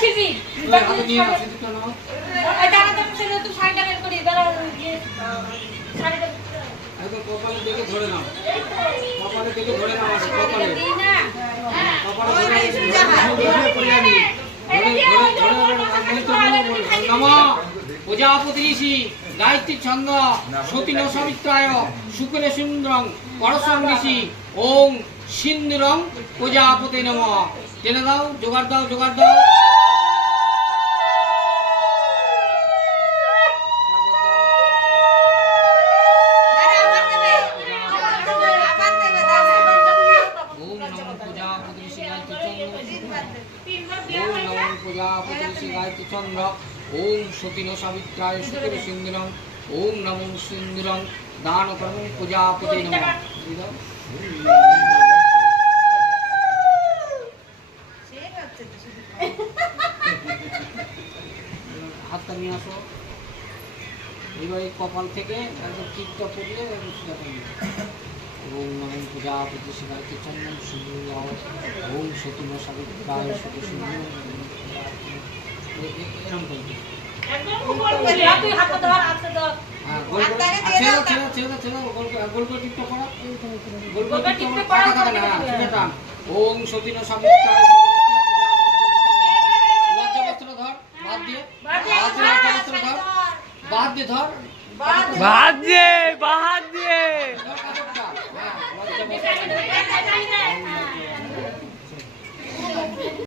CG হাতে নিয়ে নাও, সিঁদুরটা নাও। এই দাঁড়াতে সেটা তো শাড়িটা বের করি দাঁড়াও যে শাড়িটা একদম কপালের দিকে ধরে নাও, কপালের দিকে ধরে নাও, আগে কপালে দিই না কপালে ধরে পড়ে যাবি। নম প্রজাপতি ঋষি গায়ত্রী ছন্দ সতীন সবিত্রায় শুক্রে সুন্দরং পরশং ঋষি ওং সিন্দুরং প্রজাপতি নম। টেনে দাও, জোগাড় দাও, জোগাড় দাও। চন্দ্র ওম সতীন সাবিত্রায় শুক্র সিন্দুরং ওম নমো সিন্দুরং দান করম প্রজাপতি নমঃ। হাতটা নিয়ে আসো। এবার এই কপাল থেকে একদম টিপটা পড়লে ওম নমো প্রজাপতি শিবায় চন্দ্র সিন্দুরং ওম সতীন সাবিত্রায় শুক্র সিন্দুরং এরকম করবে। একদম উপর করে তুই হাতটা ধর হাতটা ধর হ্যাঁ, গোল করে ছেড়ে গোল করে টিপটা পড়া। গোল করে টিপটা পড়া থাকে না, সেটা টান। ওম সতীন সাবিত্রায় লজ্জা বস্ত্র ধর, বাদ দিয়ে লজ্জা বস্ত্র ধর, বাদ দিয়ে ধর, বাদ দিয়ে ধর কাপড়টা। হ্যাঁ, লজ্জা বস্ত্র।